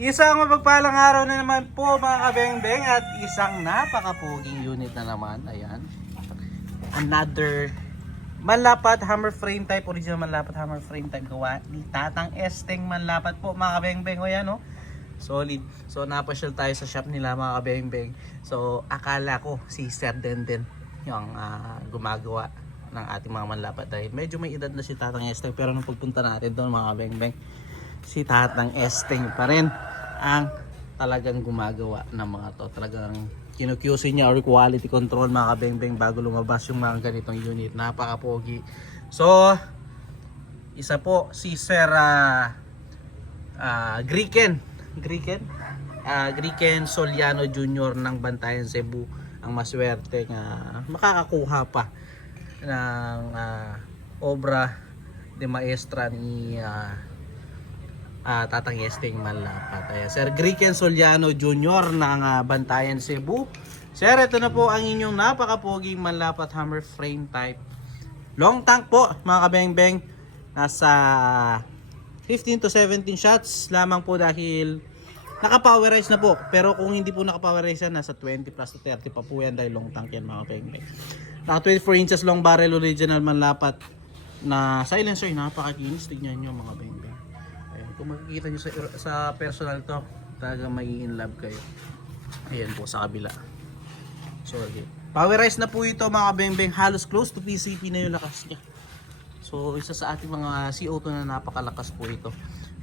Isang mapagpalang araw na naman po mga kabengbeng at isang napakapuging unit na naman. Ayan. Another manlapat hammer frame type, original manlapat hammer frame type gawa ni Tatang Esteng Manlapat po mga kabengbeng. O yan o. Solid. So napasyal tayo sa shop nila mga kabengbeng. So akala ko si Sir Denden yung gumagawa ng ating mga manlapat dahil medyo may edad na si Tatang Esteng, pero nung pagpunta natin doon mga kabengbeng, si Tatang Esteng pa rin ang talagang gumagawa ng mga to. Talagang kinukyusin niya or quality control mga kabengbeng bago lumabas yung mga ganitong unit. Napaka-pogi. So isa po si Sir Griken Soliano Jr. ng Bantayan Cebu ang maswerte nga makakakuha pa ng obra de maestra ni Tatang Esteng Manlapat. Ayan, Sir Griken Soliano Jr. ng Bantayan Cebu. Sir, ito na po ang inyong napakapoging manlapat hammer frame type. Long tank po mga kabengbeng. Nasa 15 to 17 shots lamang po dahil naka-powerize na po. Pero kung hindi po naka-powerize yan, nasa 20 plus to 30 pa po yan dahil long tank yan mga kabengbeng. Naka 24 inches long barrel original manlapat na silencer. Napakakinis. Tignan nyo mga kabengbeng. Kung makikita nyo sa personal to, talaga may in love kayo. Ayan po sa kabila. So okay. Powerized na po ito mga kabengbeng, halos close to PCP na yung lakas niya. So isa sa ating mga CO2 na napakalakas po ito.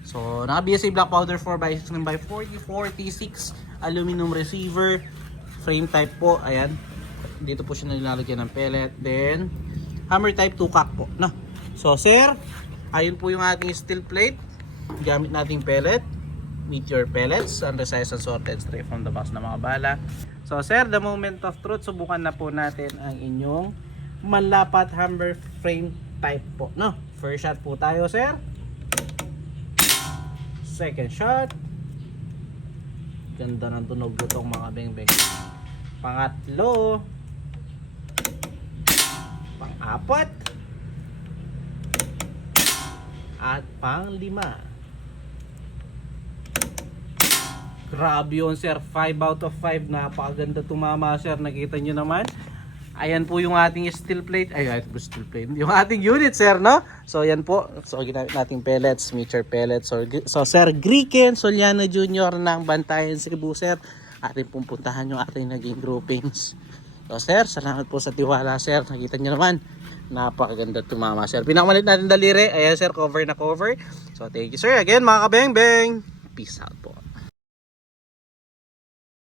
So naka BSA black powder 4x6 9x40 46 aluminum receiver, frame type po. Ayan. Dito po siya nilalagyan ng pellet. Then hammer type 2 cock po. No. So sir, ayun po yung ating steel plate. Gamit nating pellet, meteor pellets, undersized and sorted straight from the box na mga bala. So sir, the moment of truth, subukan na po natin ang inyong manlapat hammer frame type po. No, first shot po tayo sir. Second shot. Ganda ng tunog itong mga bengbeng. Pangatlo. Pang-apat. At pang-lima. Grabe yun sir, 5 out of 5. Napakaganda tumama sir, nakita nyo naman. Ayan po yung ating steel plate. Ay, steel plate. Yung ating unit sir, no? So ayan po. So ginamit nating pellets, meteor pellets. So Sir Griken Soliano Jr. ng Bantayan Cebu sir. Ating pupuntahan yung ating naging groupings. So sir, salamat po sa tiwala sir. Nakita nyo naman. Napakaganda tumama sir. Pinakamalit natin daliri. Ayan sir, cover na cover. So thank you sir. Again mga kabengbeng. Peace out po.